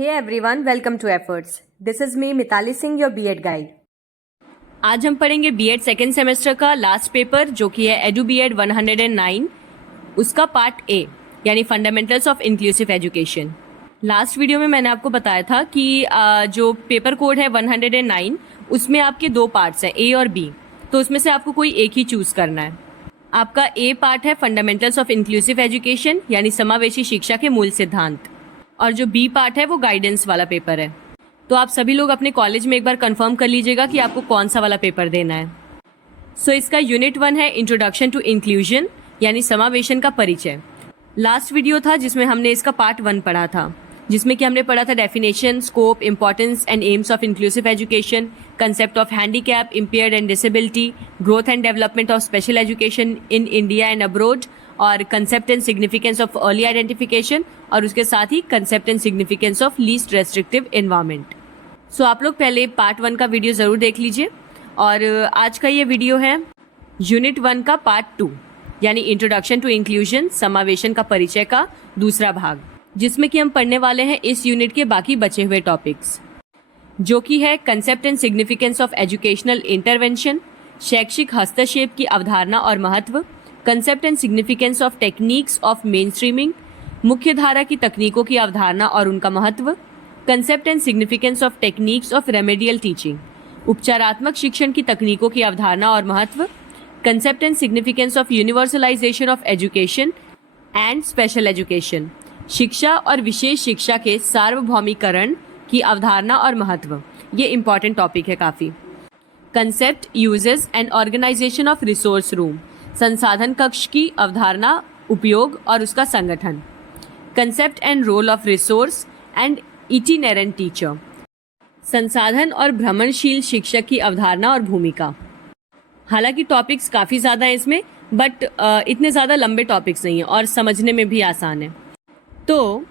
Hey everyone, welcome to Efforts. This is me Mitali Singh, your B.Ed guide. आज हम पढ़ेंगे B.Ed second semester का last paper जो कि है एडू B.Ed 109, उसका पार्ट ए यानी fundamentals of inclusive education. Last video में मैंने आपको बताया था कि जो पेपर कोड है 109 उसमें आपके दो पार्ट्स हैं, ए और बी, तो उसमें से आपको कोई एक ही चूज करना है। आपका ए पार्ट है फंडामेंटल्स ऑफ इंक्लूसिव एजुकेशन यानी समावेशी शिक्षा के मूल सिद्धांत, और जो बी पार्ट है वो गाइडेंस वाला पेपर है। तो आप सभी लोग अपने कॉलेज में एक बार कंफर्म कर लीजिएगा कि आपको कौन सा वाला पेपर देना है। सो इसका यूनिट 1 है इंट्रोडक्शन टू इंक्लूजन यानी समावेशन का परिचय। लास्ट वीडियो था जिसमें हमने इसका पार्ट 1 पढ़ा था, जिसमें कि हमने पढ़ा था definition, scope, importance and aims of inclusive education, concept of handicap, impaired and disability, growth and development of special education in India and abroad, और concept and significance of early identification, और उसके साथ ही concept and significance of least restrictive environment. So आप लोग पहले part 1 का video ज़रूर देख लीजिए, और आज का ये वीडियो है यूनिट 1 का पार्ट 2 यानी इंट्रोडक्शन टू इंक्लूजन, समावेशन का परिचय का दूसरा भाग, जिसमें कि हम पढ़ने वाले हैं इस यूनिट के बाकी बचे हुए टॉपिक्स, जो कि है concept and significance of educational intervention, शैक्षिक हस्तक्षेप की अवधारणा और महत्व, concept and significance of techniques of main streaming, मुख्य धारा की तकनीकों की अवधारणा और उनका महत्व, concept and significance of techniques of remedial teaching, उपचारात्मक शिक्षण की तकनीकों की अवधारणा और महत्व, concept and significance of universalization of education and special education, शिक्षा और विशेष शिक्षा के सार्वभौमिकरण की अवधारणा और महत्व। ये इंपॉर्टेंट टॉपिक है काफ़ी। Concept, uses and organisation of resource room, संसाधन कक्ष की अवधारणा, उपयोग और उसका संगठन, concept and role of resource and itinerant teacher, संसाधन और भ्रमणशील शिक्षक की अवधारणा और भूमिका। हालांकि टॉपिक्स काफ़ी ज़्यादा हैं इसमें, बट इतने ज़्यादा लंबे टॉपिक्स नहीं हैं और समझने में भी आसान है। तो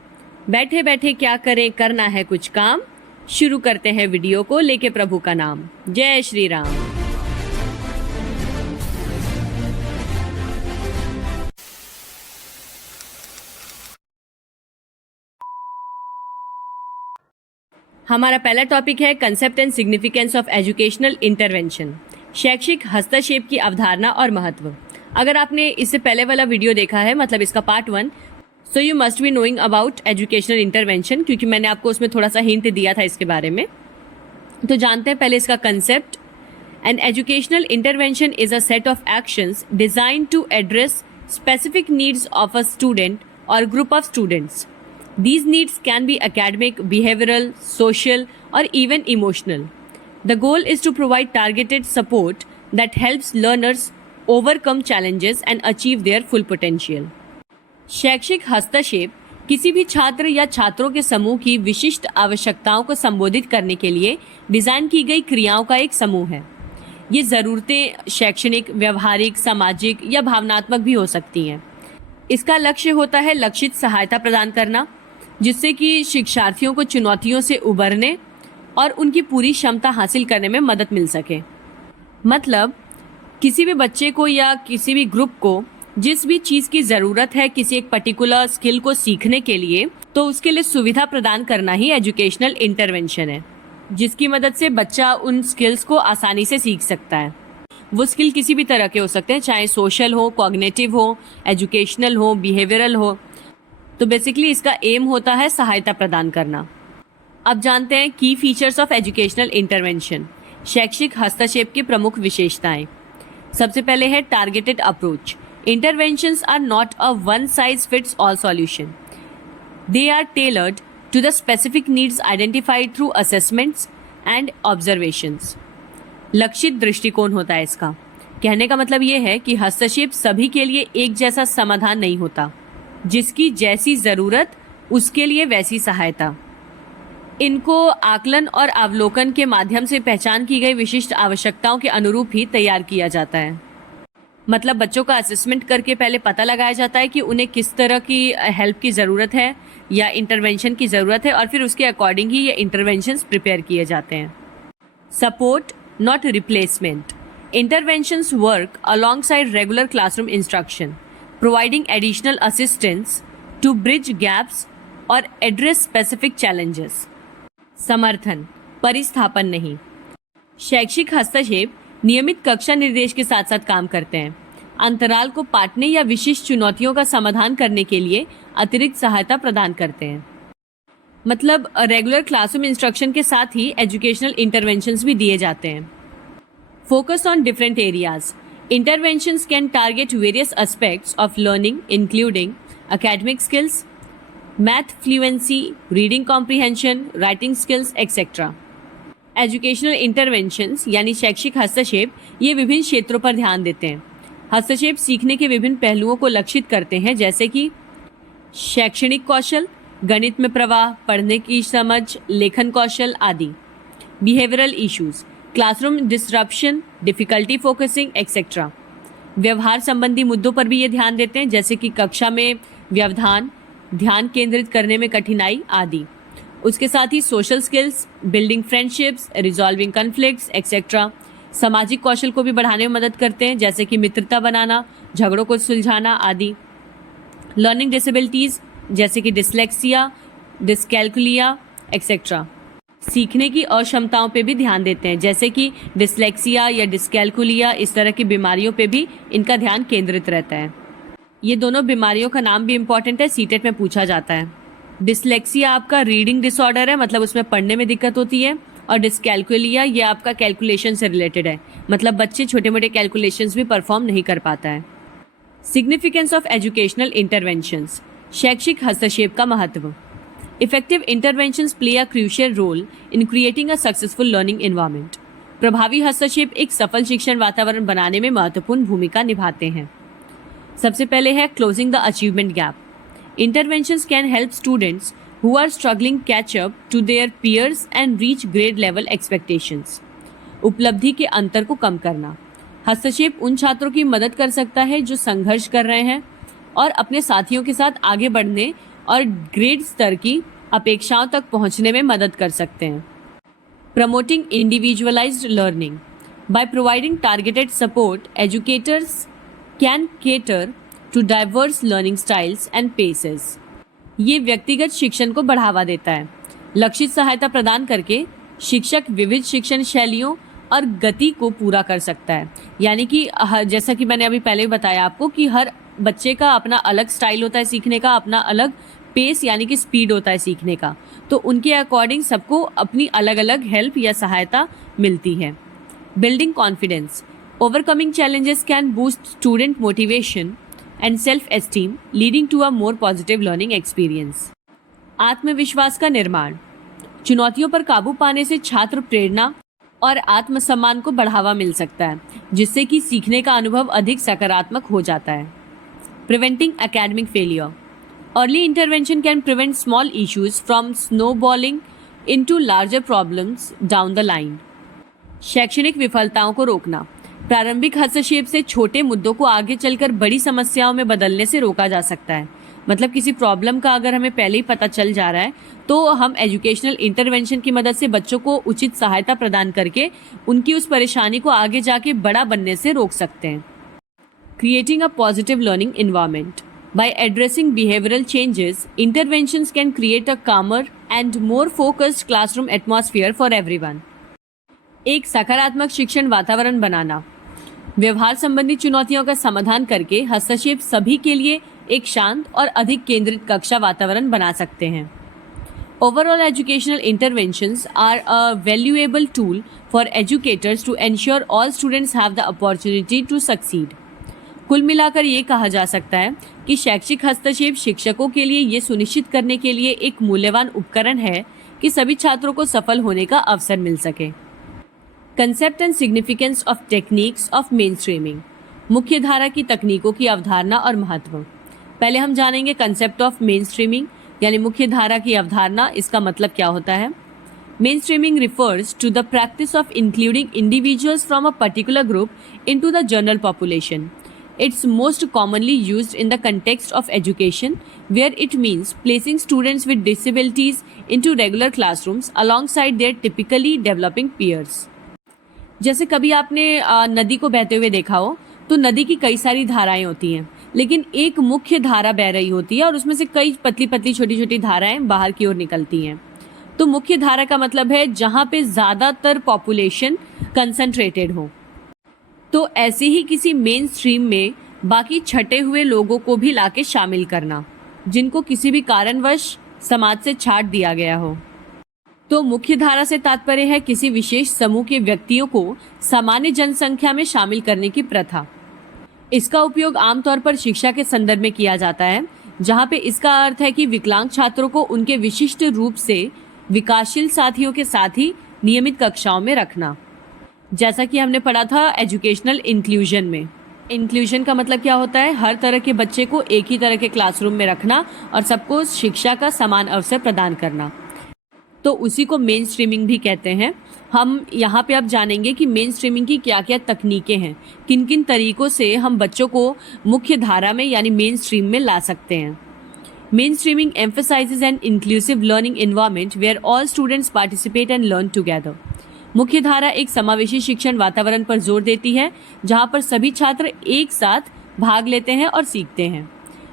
बैठे बैठे क्या करें, करना है कुछ काम, शुरू करते हैं वीडियो को लेके प्रभु का नाम। जय श्री राम। हमारा पहला टॉपिक है concept and significance of educational intervention, शैक्षिक हस्तक्षेप की अवधारणा और महत्व। अगर आपने इससे पहले वाला वीडियो देखा है, मतलब इसका part 1, so you must be knowing about educational intervention, क्योंकि मैंने आपको उसमें थोड़ा सा हिंट दिया था इसके बारे में। तो जानते हैं पहले इसका concept. An educational intervention is a set of actions designed to address specific needs of a student और group of students. These needs can be academic, behavioral, social, or even emotional. The goal is to provide targeted support that helps learners overcome challenges and achieve their full potential. शैक्षिक हस्तक्षेप किसी भी छात्र या छात्रों के समूह की विशिष्ट आवश्यकताओं को संबोधित करने के लिए डिजाइन की गई क्रियाओं का एक समूह है। ये ज़रूरतें शैक्षणिक, व्यवहारिक, सामाजिक या भावनात्मक भी हो सकती हैं। इसका लक्ष्य होता है लक्षित सहायता प्रदान करना, जिससे कि शिक्षार्थियों को चुनौतियों से उबरने और उनकी पूरी क्षमता हासिल करने में मदद मिल सके। मतलब किसी भी बच्चे को या किसी भी ग्रुप को जिस भी चीज़ की ज़रूरत है किसी एक पर्टिकुलर स्किल को सीखने के लिए, तो उसके लिए सुविधा प्रदान करना ही एजुकेशनल इंटरवेंशन है, जिसकी मदद से बच्चा उन स्किल्स को आसानी से सीख सकता है। वो स्किल किसी भी तरह के हो सकते हैं, चाहे सोशल हो, कॉग्निटिव हो, एजुकेशनल हो, बिहेवियरल हो। तो बेसिकली इसका एम होता है सहायता प्रदान करना। अब जानते हैं की फीचर्स ऑफ एजुकेशनल इंटरवेंशन, शैक्षिक हस्तक्षेप की प्रमुख विशेषताएं। सबसे पहले है targeted approach. Interventions are not a one size fits all solution, they are tailored to the specific needs identified through assessments and observations. लक्षित दृष्टिकोण होता है इसका। कहने का मतलब ये है कि हस्तक्षेप सभी के लिए एक जैसा समाधान नहीं होता, जिसकी जैसी ज़रूरत उसके लिए वैसी सहायता। इनको आकलन और अवलोकन के माध्यम से पहचान की गई विशिष्ट आवश्यकताओं के अनुरूप ही तैयार किया जाता है। मतलब बच्चों का असेसमेंट करके पहले पता लगाया जाता है कि उन्हें किस तरह की हेल्प की ज़रूरत है या इंटरवेंशन की ज़रूरत है, और फिर उसके अकॉर्डिंग ही ये इंटरवेंशंस प्रिपेयर किए जाते हैं। Support not replacement. Interventions work alongside regular classroom instruction, providing additional assistance to bridge gaps और एड्रेस स्पेसिफिक चैलेंजेस। समर्थन, परिस्थापन नहीं। शैक्षिक हस्तक्षेप नियमित कक्षा निर्देश के साथ साथ काम करते हैं। अंतराल को पाटने या विशिष्ट चुनौतियों का समाधान करने के लिए अतिरिक्त सहायता प्रदान करते हैं। मतलब रेगुलर क्लासरूम इंस्ट्रक्शन के साथ ही एजुकेशनल इंटरवेंशंस भी दिए जाते हैं। Focus on different areas. Interventions can target various aspects of learning, including academic skills, math fluency, reading comprehension, writing skills, etc. Educational interventions यानी शैक्षिक हस्तक्षेप ये विभिन्न क्षेत्रों पर ध्यान देते हैं। हस्तक्षेप सीखने के विभिन्न पहलुओं को लक्षित करते हैं, जैसे कि शैक्षणिक कौशल, गणित में प्रवाह, पढ़ने की समझ, लेखन कौशल आदि। Behavioural issues, classroom disruption, difficulty focusing etcetera. व्यवहार संबंधी मुद्दों पर भी ये ध्यान देते हैं, जैसे कि कक्षा में व्यवधान, ध्यान केंद्रित करने में कठिनाई आदि। उसके साथ ही social skills, building friendships, resolving conflicts etcetera. सामाजिक कौशल को भी बढ़ाने में मदद करते हैं, जैसे कि मित्रता बनाना, झगड़ों को सुलझाना आदि। लर्निंग डिसेबिलिटीज जैसे कि डिसलेक्सिया, डिस्कैल्कुलिया एक्सेट्रा। सीखने की अक्षमताओं पे भी ध्यान देते हैं, जैसे कि डिसलेक्सिया या डिस्कैल्कुलिया, इस तरह की बीमारियों पे भी इनका ध्यान केंद्रित रहता है। ये दोनों बीमारियों का नाम भी इम्पॉर्टेंट है, सीटेट में पूछा जाता है। डिसलेक्सिया आपका रीडिंग डिसऑर्डर है, मतलब उसमें पढ़ने में दिक्कत होती है, और डिस्कैल्कुलिया ये आपका कैलकुलेशन से रिलेटेड है, मतलब बच्चे छोटे मोटे कैलकुलेशंस भी परफॉर्म नहीं कर पाता है। सिग्निफिकेंस ऑफ एजुकेशनल इंटरवेंशंस, शैक्षिक हस्तक्षेप का महत्व। Effective interventions play a crucial role in creating a successful learning environment. प्रभावी हस्तक्षेप एक सफल शिक्षण वातावरण बनाने में महत्वपूर्ण भूमिका निभाते हैं। सबसे पहले है closing the achievement gap. Interventions can help students who are struggling catch up to their peers and reach grade level expectations. उपलब्धि के अंतर को कम करना। हस्तक्षेप उन छात्रों की मदद कर सकता है जो संघर्ष कर रहे हैं और अपने साथियों के साथ आगे बढ़ने और ग्रेड स्तर की अपेक्षाओं तक पहुंचने में मदद कर सकते हैं। Promoting individualized learning, by providing targeted support educators can cater to diverse learning styles and paces. ये व्यक्तिगत शिक्षण को बढ़ावा देता है। लक्षित सहायता प्रदान करके शिक्षक विविध शिक्षण शैलियों और गति को पूरा कर सकता है। यानी कि जैसा कि मैंने अभी पहले बताया आपको कि हर बच्चे का अपना अलग स्टाइल होता है सीखने का, अपना अलग पेस यानी कि स्पीड होता है सीखने का, तो उनके अकॉर्डिंग सबको अपनी अलग अलग हेल्प या सहायता मिलती है। Building confidence, overcoming challenges can boost student motivation and self esteem, leading to a more positive learning experience. आत्मविश्वास का निर्माण, चुनौतियों पर काबू पाने से छात्र प्रेरणा और आत्मसम्मान को बढ़ावा मिल सकता है, जिससे कि सीखने का अनुभव अधिक सकारात्मक हो जाता है। Preventing academic failure, early intervention can prevent small issues from snowballing into larger problems down the line. शैक्षणिक विफलताओं को रोकना, प्रारंभिक हस्तक्षेप से छोटे मुद्दों को आगे चलकर बड़ी समस्याओं में बदलने से रोका जा सकता है। मतलब किसी प्रॉब्लम का अगर हमें पहले ही पता चल जा रहा है तो हम एजुकेशनल इंटरवेंशन की मदद से बच्चों को उचित सहायता प्रदान करके उनकी उस परेशानी को आगे जाके बड़ा बनने से रोक सकते हैं। Creating a positive learning environment, by addressing behavioural changes, interventions can create a calmer and more focused classroom atmosphere for everyone. एक सकारात्मक शिक्षण वातावरण बनाना, व्यवहार संबंधी चुनौतियों का समाधान करके हस्तक्षेप सभी के लिए एक शांत और अधिक केंद्रित कक्षा वातावरण बना सकते हैं। Overall educational interventions are a valuable tool for educators to ensure all students have the opportunity to succeed. कुल मिलाकर ये कहा जा सकता है कि शैक्षिक हस्तक्षेप शिक्षकों के लिए ये सुनिश्चित करने के लिए एक मूल्यवान उपकरण है कि सभी छात्रों को सफल होने का अवसर मिल सके। Concept and significance of techniques of mainstreaming, मुख्य धारा की तकनीकों की अवधारणा और महत्व। पहले हम जानेंगे कंसेप्ट ऑफ मेनस्ट्रीमिंग यानी मुख्य धारा की अवधारणा, इसका मतलब क्या होता है। मेनस्ट्रीमिंग refers to the practice of including individuals from a particular group into the general population. It's most commonly used in the context of education, where it means placing students with disabilities into regular classrooms alongside their typically developing peers. जैसे कभी आपने नदी को बहते हुए देखा हो तो नदी की कई सारी धाराएं होती हैं, लेकिन एक मुख्य धारा बह रही होती है और उसमें से कई पतली पतली छोटी छोटी धाराएं बाहर की ओर निकलती हैं। तो मुख्य धारा का मतलब है जहां पे ज्यादातर पॉपुलेशन कंसंट्रेटेड हो। तो ऐसे ही किसी मेन स्ट्रीम में बाकी छटे हुए लोगों को भी लाके शामिल करना, जिनको किसी भी कारणवश समाज से छांट दिया गया हो। तो मुख्य धारा से तात्पर्य है किसी विशेष समूह के व्यक्तियों को सामान्य जनसंख्या में शामिल करने की प्रथा। इसका उपयोग आमतौर पर शिक्षा के संदर्भ में किया जाता है, जहां पे इसका अर्थ है कि विकलांग छात्रों को उनके विशिष्ट रूप से विकासशील साथियों के साथ ही नियमित कक्षाओं में रखना। जैसा कि हमने पढ़ा था एजुकेशनल इंक्लूजन में। इंक्लूजन का मतलब क्या होता है? हर तरह के बच्चे को एक ही तरह के क्लासरूम में रखना और सबको शिक्षा का समान अवसर प्रदान करना। तो उसी को मेन स्ट्रीमिंग भी कहते हैं। हम यहाँ पे अब जानेंगे कि मेन स्ट्रीमिंग की क्या क्या तकनीकें हैं, किन किन तरीकों से हम बच्चों को मुख्य धारा में यानी मेन स्ट्रीम में ला सकते हैं। Main streaming emphasizes an inclusive learning environment where all students participate and learn together. मुख्य धारा एक समावेशी शिक्षण वातावरण पर जोर देती है जहां पर सभी छात्र एक साथ भाग लेते हैं और सीखते हैं।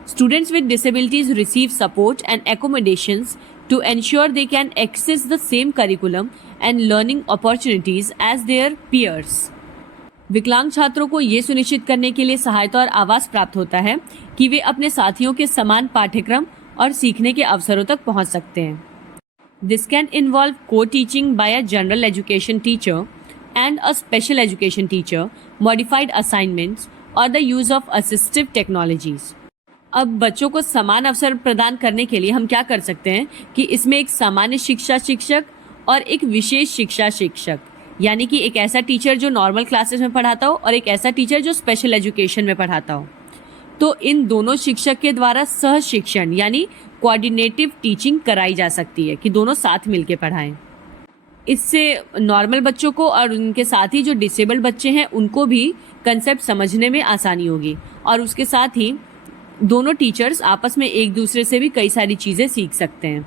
Students with disabilities receive support and accommodations to ensure they can access the same curriculum and learning opportunities as their peers. विकलांग छात्रों को ये सुनिश्चित करने के लिए सहायता और आवास प्राप्त होता है कि वे अपने साथियों के समान पाठ्यक्रम और सीखने के अवसरों तक पहुंच सकते हैं। This can involve co-teaching by a general education teacher and a special education teacher, modified assignments, or the use of assistive technologies. अब बच्चों को समान अवसर प्रदान करने के लिए हम क्या कर सकते हैं कि इसमें एक सामान्य शिक्षा शिक्षक और एक विशेष शिक्षा शिक्षक, यानी कि एक ऐसा टीचर जो नॉर्मल क्लासेस में पढ़ाता हो और एक ऐसा टीचर जो स्पेशल एजुकेशन में पढ़ाता हो। तो इन दोनों शिक्षक के द्वारा सह शिक्षण यानी कोऑर्डिनेटिव टीचिंग कराई जा सकती है कि दोनों साथ मिलकर पढ़ाएं। इससे नॉर्मल बच्चों को और उनके साथ ही जो डिसेबल्ड बच्चे हैं उनको भी कंसेप्ट समझने में आसानी होगी और उसके साथ ही दोनों टीचर्स आपस में एक दूसरे से भी कई सारी चीज़ें सीख सकते हैं।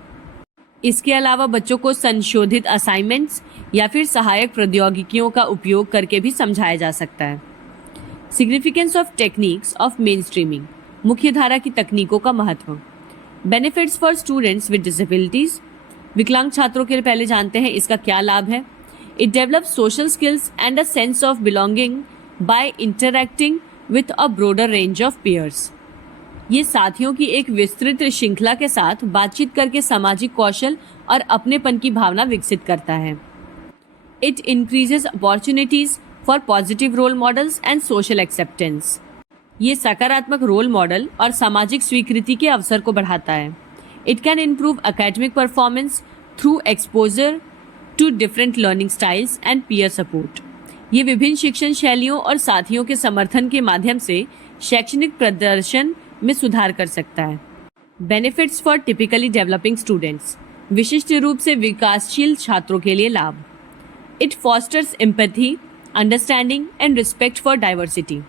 इसके अलावा बच्चों को संशोधित असाइनमेंट्स या फिर सहायक प्रौद्योगिकियों का उपयोग करके भी समझाया जा सकता है। Significance of techniques of main streaming, मुख्य धारा की तकनीकों का महत्व। Benefits for students with disabilities, विकलांग छात्रों के लिए पहले जानते हैं इसका क्या लाभ है। It develop social skills and a sense of belonging by interacting with a broader range of peers. ये साथियों की एक विस्तृत श्रृंखला के साथ बातचीत करके सामाजिक कौशल और अपनेपन की भावना विकसित करता है। It increases opportunities for positive role models and social acceptance. ये सकारात्मक रोल मॉडल और सामाजिक स्वीकृति के अवसर को बढ़ाता है। It can improve academic performance through exposure to different learning styles and peer support. ये विभिन्न शिक्षण शैलियों और साथियों के समर्थन के माध्यम से शैक्षणिक प्रदर्शन में सुधार कर सकता है। Benefits for typically developing students, विशिष्ट रूप से विकासशील छात्रों के लिए लाभ। It fosters empathy, understanding and respect for diversity.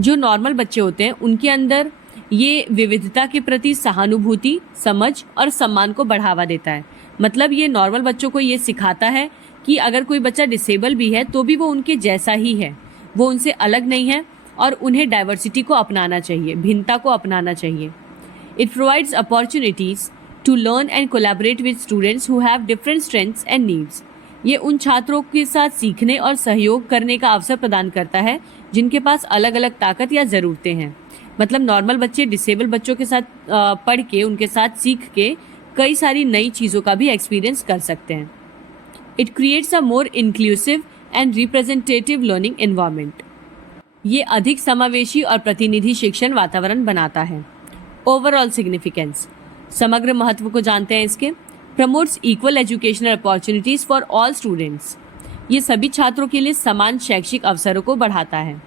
जो नॉर्मल बच्चे होते हैं उनके अंदर ये विविधता के प्रति सहानुभूति, समझ और सम्मान को बढ़ावा देता है। मतलब ये नॉर्मल बच्चों को ये सिखाता है कि अगर कोई बच्चा डिसेबल भी है तो भी वो उनके जैसा ही है, वो उनसे अलग नहीं है और उन्हें डाइवर्सिटी को अपनाना चाहिए, भिन्नता को अपनाना चाहिए। It provides opportunities to learn and collaborate with students who have different strengths and needs. ये उन छात्रों के साथ सीखने और सहयोग करने का अवसर प्रदान करता है जिनके पास अलग अलग ताकत या ज़रूरतें हैं। मतलब नॉर्मल बच्चे डिसेबल बच्चों के साथ पढ़ के, उनके साथ सीख के कई सारी नई चीज़ों का भी एक्सपीरियंस कर सकते हैं। It creates a more inclusive and representative learning environment. ये अधिक समावेशी और प्रतिनिधि शिक्षण वातावरण बनाता है। ओवरऑल सिग्निफिकेंस, समग्र महत्व को जानते हैं इसके। Promotes equal educational opportunities for all students. ये सभी छात्रों के लिए समान शैक्षिक अवसरों को बढ़ाता है।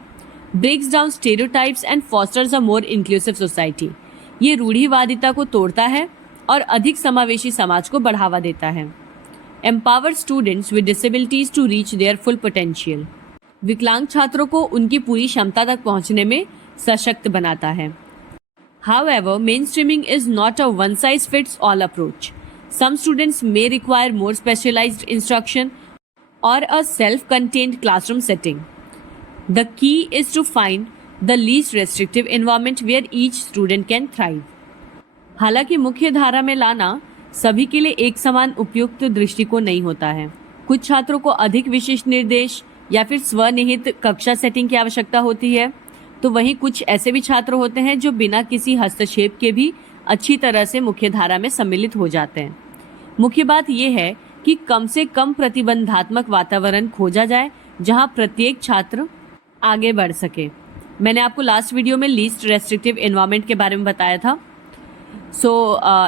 Breaks down stereotypes and fosters a more inclusive society. ये रूढ़िवादिता को तोड़ता है और अधिक समावेशी समाज को बढ़ावा देता है। Empower students with disabilities to reach their full potential. विकलांग छात्रों को उनकी पूरी क्षमता तक पहुंचने में सशक्त बनाता है। However, mainstreaming is not a one-size-fits-all approach. Some students may require more specialized instruction or a self-contained classroom setting. The key is to find the least restrictive environment where each student can thrive. हालांकि मुख्य धारा में लाना सभी के लिए एक समान उपयुक्त दृष्टिकोण नहीं होता है। कुछ छात्रों को अधिक विशिष्ट निर्देश या फिर स्वनिहित कक्षा सेटिंग की आवश्यकता होती है, तो वहीं कुछ ऐसे भी छात्र होते हैं जो बिना किसी हस्तक्षेप के भी अच्छी तरह से मुख्य धारा में सम्मिलित हो जाते हैं। मुख्य बात यह है कि कम से कम प्रतिबंधात्मक वातावरण खोजा जाए जहां प्रत्येक छात्र आगे बढ़ सके। मैंने आपको लास्ट वीडियो में लीस्ट रेस्ट्रिक्टिव एनवायरनमेंट के बारे में बताया था।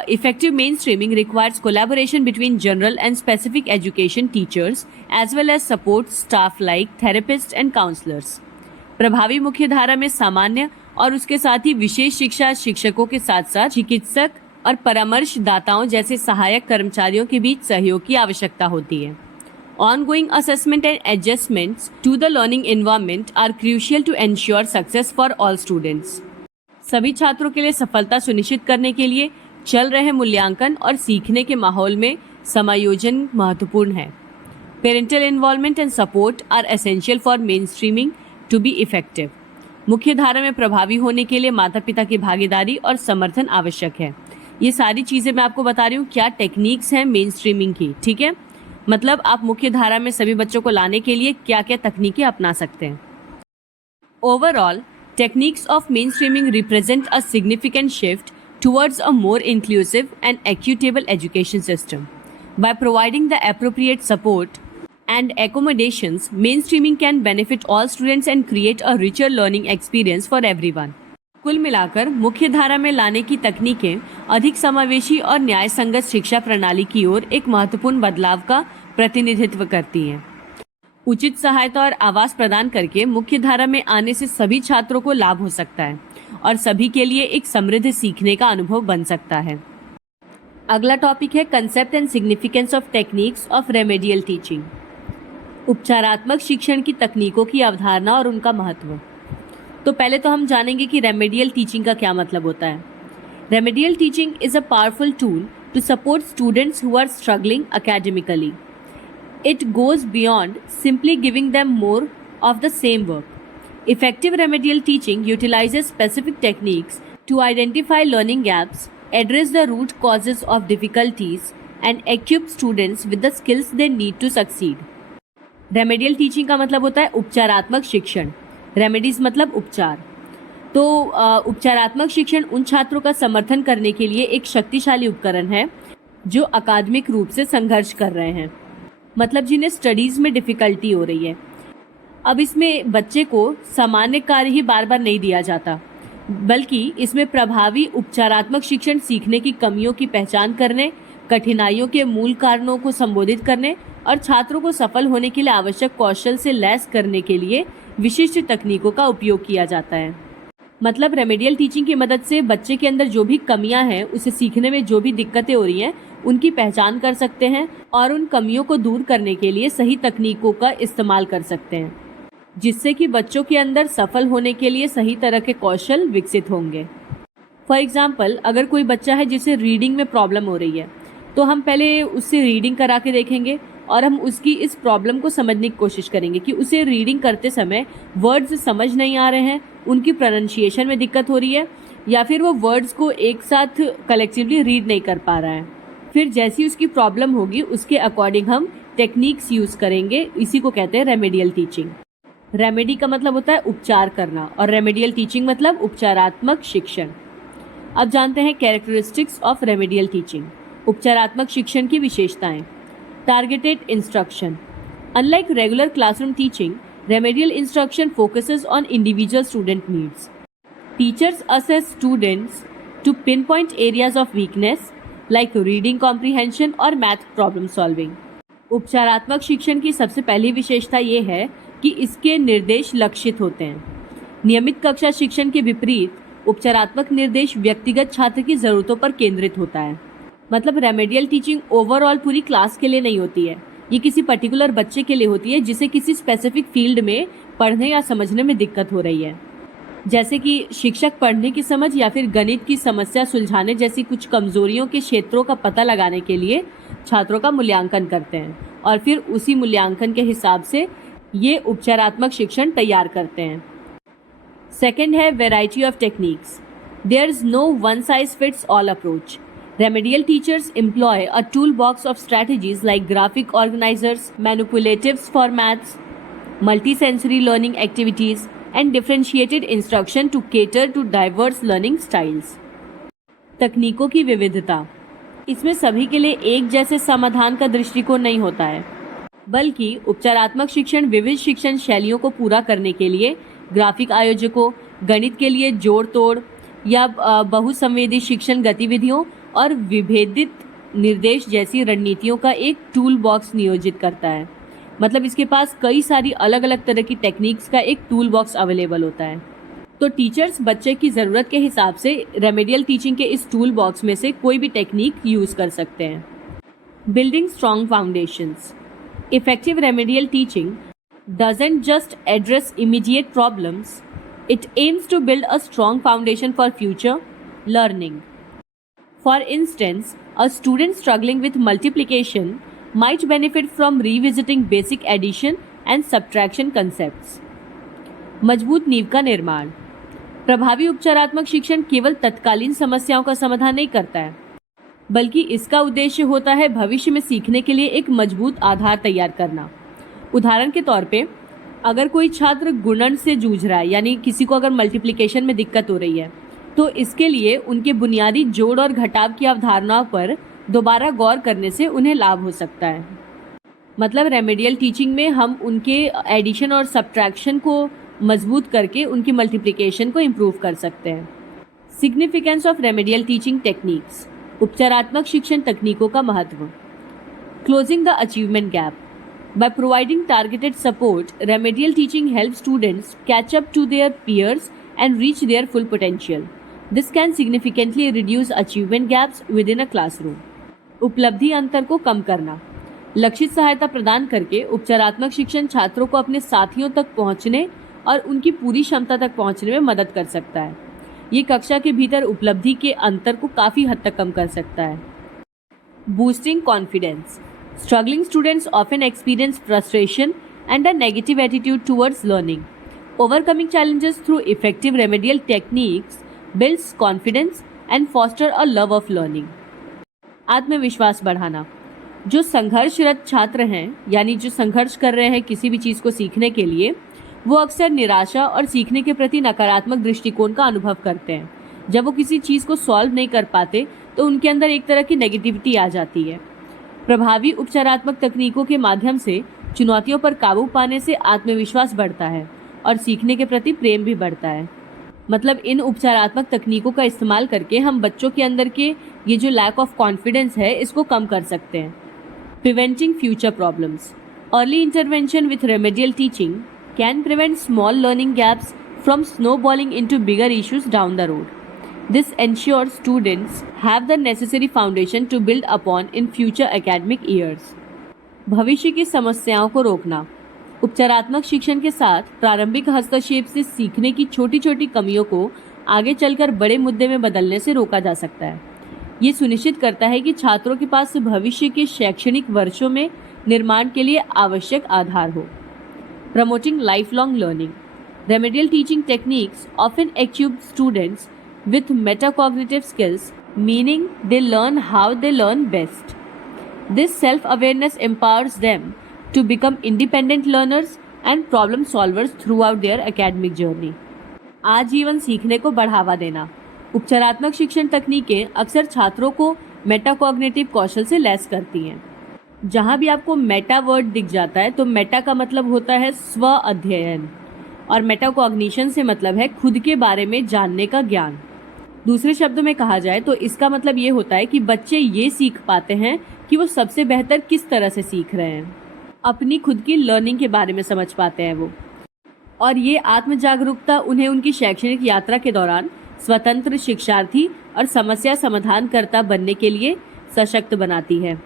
Effective mainstreaming requires collaboration between general and specific education teachers as well as support staff like therapists and counselors. प्रभावी मुख्य धारा में सामान्य और उसके साथ ही विशेष शिक्षा शिक्षकों के साथ साथ चिकित्सक और परामर्शदाताओं जैसे सहायक कर्मचारियों के बीच सहयोग की आवश्यकता होती है। Ongoing assessment and adjustments to the learning environment are crucial to ensure success for all students. सभी छात्रों के लिए सफलता सुनिश्चित करने के लिए चल रहे मूल्यांकन और सीखने के माहौल में समायोजन महत्वपूर्ण है। Parental involvement and support are essential for mainstreaming to be effective. मुख्य धारा में प्रभावी होने के लिए माता पिता की भागीदारी और समर्थन आवश्यक है। ये सारी चीज़ें मैं आपको बता रही हूँ क्या टेक्निक्स हैं मेन स्ट्रीमिंग की, ठीक है। मतलब आप मुख्य धारा में सभी बच्चों को लाने के लिए क्या क्या तकनीकें अपना सकते हैं। Overall techniques of mainstreaming represent a significant shift towards a more inclusive and equitable education system. By providing the appropriate support and accommodations, mainstreaming can benefit all students and create a richer learning experience for everyone. कुल मिलाकर मुख्य धारा में लाने की तकनीकें अधिक समावेशी और न्याय संगत शिक्षा प्रणाली की ओर एक महत्वपूर्ण बदलाव का प्रतिनिधित्व करती हैं। उचित सहायता और आवास प्रदान करके मुख्य धारा में आने से सभी छात्रों को लाभ हो सकता है और सभी के लिए एक समृद्ध सीखने का अनुभव बन सकता है। अगला टॉपिक है concept and significance of techniques of remedial teaching. उपचारात्मक शिक्षण की तकनीकों की अवधारणा और उनका महत्व। तो पहले तो हम जानेंगे कि रेमेडियल टीचिंग का क्या मतलब होता है। Remedial teaching is a powerful tool to support students who are struggling academically. It goes beyond simply giving them more of the same work. Effective remedial teaching utilizes specific techniques to identify learning gaps, address the root causes of difficulties, and equip students with the skills they need to succeed. Remedial teaching का मतलब होता है उपचारात्मक शिक्षण। Remedies मतलब उपचार। तो उपचारात्मक शिक्षण उन छात्रों का समर्थन करने के लिए एक शक्तिशाली उपकरण है जो अकादमिक रूप से संघर्ष कर रहे हैं, मतलब जिन्हें स्टडीज़ में डिफ़िकल्टी हो रही है। अब इसमें बच्चे को सामान्य कार्य ही बार बार नहीं दिया जाता, बल्कि इसमें प्रभावी उपचारात्मक शिक्षण सीखने की कमियों की पहचान करने, कठिनाइयों के मूल कारणों को संबोधित करने और छात्रों को सफल होने के लिए आवश्यक कौशल से लैस करने के लिए विशिष्ट तकनीकों का उपयोग किया जाता है। मतलब रेमेडियल टीचिंग की मदद से बच्चे के अंदर जो भी कमियां हैं, उसे सीखने में जो भी दिक्कतें हो रही हैं, उनकी पहचान कर सकते हैं और उन कमियों को दूर करने के लिए सही तकनीकों का इस्तेमाल कर सकते हैं, जिससे कि बच्चों के अंदर सफल होने के लिए सही तरह के कौशल विकसित होंगे। फॉर एग्जाम्पल, अगर कोई बच्चा है जिसे रीडिंग में प्रॉब्लम हो रही है, तो हम पहले उससे रीडिंग करा के देखेंगे और हम उसकी इस प्रॉब्लम को समझने की कोशिश करेंगे कि उसे रीडिंग करते समय वर्ड्स समझ नहीं आ रहे हैं, उनकी प्रोनाउंसिएशन में दिक्कत हो रही है, या फिर वो वर्ड्स को एक साथ कलेक्टिवली रीड नहीं कर पा रहा है। फिर जैसी उसकी प्रॉब्लम होगी उसके अकॉर्डिंग हम टेक्निक्स यूज़ करेंगे। इसी को कहते हैं रेमेडियल टीचिंग। रेमेडी का मतलब होता है उपचार करना और रेमेडियल टीचिंग मतलब उपचारात्मक शिक्षण। अब जानते हैं कैरेक्टरिस्टिक्स ऑफ रेमेडियल टीचिंग। उपचारात्मक शिक्षण की विशेषताएं। Targeted instruction. Unlike regular classroom teaching, remedial instruction focuses on individual student needs. Teachers assess students to pinpoint areas of weakness like reading comprehension और math problem solving. उपचारात्मक शिक्षण की सबसे पहली विशेषता ये है कि इसके निर्देश लक्षित होते हैं। नियमित कक्षा शिक्षण के विपरीत उपचारात्मक निर्देश व्यक्तिगत छात्र की ज़रूरतों पर केंद्रित होता है। मतलब रेमेडियल टीचिंग ओवरऑल पूरी क्लास के लिए नहीं होती है, ये किसी पर्टिकुलर बच्चे के लिए होती है जिसे किसी स्पेसिफिक फील्ड में पढ़ने या समझने में दिक्कत हो रही है। जैसे कि शिक्षक पढ़ने की समझ या फिर गणित की समस्या सुलझाने जैसी कुछ कमजोरियों के क्षेत्रों का पता लगाने के लिए छात्रों का मूल्यांकन करते हैं और फिर उसी मूल्यांकन के हिसाब से ये उपचारात्मक शिक्षण तैयार करते हैं। सेकेंड है variety of techniques. There is no one size fits all approach. Remedial teachers employ a toolbox of strategies like graphic organizers, manipulatives for maths, multisensory learning activities, and differentiated instruction to cater to diverse learning styles. तकनीकों की विविधता. इसमें सभी के लिए एक जैसे समाधान का दृष्टिकोण नहीं होता है, बल्कि उपचारात्मक शिक्षण विविध शिक्षण शैलियों को पूरा करने के लिए ग्राफिक आयोजकों, गणित के लिए जोड़ तोड़ या बहुसंवेदी शिक्षण गतिविधियों और विभेदित निर्देश जैसी रणनीतियों का एक टूल बॉक्स नियोजित करता है. मतलब इसके पास कई सारी अलग अलग तरह की टेक्निक्स का एक टूल बॉक्स अवेलेबल होता है. तो टीचर्स बच्चे की ज़रूरत के हिसाब से रेमेडियल टीचिंग के इस टूल बॉक्स में से कोई भी टेक्निक यूज़ कर सकते हैं. Building strong foundations. Effective remedial teaching doesn't just address immediate problems, it aims to build a strong foundation for future learning. For instance, a student struggling with multiplication might benefit from revisiting basic addition and subtraction concepts. मजबूत नींव का निर्माण. प्रभावी उपचारात्मक शिक्षण केवल तत्कालीन समस्याओं का समाधान नहीं करता है, बल्कि इसका उद्देश्य होता है भविष्य में सीखने के लिए एक मजबूत आधार तैयार करना. उदाहरण के तौर पे अगर कोई छात्र गुणन से जूझ रहा है, यानी किसी को अगर मल्टीप्लिकेशन में दिक्कत हो रही है, तो इसके लिए उनके बुनियादी जोड़ और घटाव की अवधारणाओं पर दोबारा गौर करने से उन्हें लाभ हो सकता है. मतलब रेमेडियल टीचिंग में हम उनके एडिशन और सब्ट्रैक्शन को मजबूत करके उनकी मल्टीप्लिकेशन को इम्प्रूव कर सकते हैं. Significance of remedial teaching techniques. उपचारात्मक शिक्षण तकनीकों का महत्व. Closing the achievement gap. By providing targeted support, remedial teaching helps students catch up to their peers and reach their full potential. This can significantly reduce achievement gaps within a classroom. उपलब्धि अंतर को कम करना. लक्षित सहायता प्रदान करके उपचारात्मक शिक्षण छात्रों को अपने साथियों तक पहुंचने और उनकी पूरी क्षमता तक पहुंचने में मदद कर सकता है. ये कक्षा के भीतर उपलब्धि के अंतर को काफ़ी हद तक कम कर सकता है. Boosting confidence. Struggling students often experience frustration and a negative attitude towards learning. Overcoming challenges through effective remedial techniques builds confidence and foster a love of learning. आत्मविश्वास बढ़ाना. जो संघर्षरत छात्र हैं, यानी जो संघर्ष कर रहे हैं किसी भी चीज़ को सीखने के लिए, वो अक्सर निराशा और सीखने के प्रति नकारात्मक दृष्टिकोण का अनुभव करते हैं. जब वो किसी चीज़ को सॉल्व नहीं कर पाते तो उनके अंदर एक तरह की नेगेटिविटी आ जाती है. प्रभावी उपचारात्मक तकनीकों के माध्यम से चुनौतियों पर काबू पाने से आत्मविश्वास बढ़ता है और सीखने के प्रति प्रेम भी बढ़ता है. मतलब इन उपचारात्मक तकनीकों का इस्तेमाल करके हम बच्चों के अंदर के ये जो लैक ऑफ कॉन्फिडेंस है इसको कम कर सकते हैं. Preventing future problems. Early intervention with remedial teaching can prevent small learning gaps from snowballing into bigger issues down the road. This ensures students have the necessary foundation to build upon in future academic years. भविष्य की समस्याओं को रोकना. उपचारात्मक शिक्षण के साथ प्रारंभिक हस्तक्षेप से सीखने की छोटी छोटी कमियों को आगे चलकर बड़े मुद्दे में बदलने से रोका जा सकता है. ये सुनिश्चित करता है कि छात्रों के पास भविष्य के शैक्षणिक वर्षों में निर्माण के लिए आवश्यक आधार हो. Promoting life long learning. Remedial teaching techniques often equip students with metacognitive skills, meaning they learn how they learn best. This self-awareness empowers them to become independent learners and problem solvers throughout their academic journey. आजीवन सीखने को बढ़ावा देना. उपचारात्मक शिक्षण तकनीकें अक्सर छात्रों को मेटाकॉग्निटिव कौशल से लैस करती हैं. जहाँ भी आपको मेटा वर्ड दिख जाता है तो मेटा का मतलब होता है स्व अध्ययन और मेटाकॉग्निशन से मतलब है खुद के बारे में जानने का ज्ञान. दूसरे शब्दों में कहा जाए तो इसका मतलब ये होता है कि बच्चे ये सीख पाते हैं कि वो सबसे बेहतर किस तरह से सीख रहे हैं. अपनी खुद की लर्निंग के बारे में समझ पाते हैं वो, और ये आत्म जागरूकता उन्हें उनकी शैक्षणिक यात्रा के दौरान स्वतंत्र शिक्षार्थी और समस्या समाधानकर्ता बनने के लिए सशक्त बनाती है.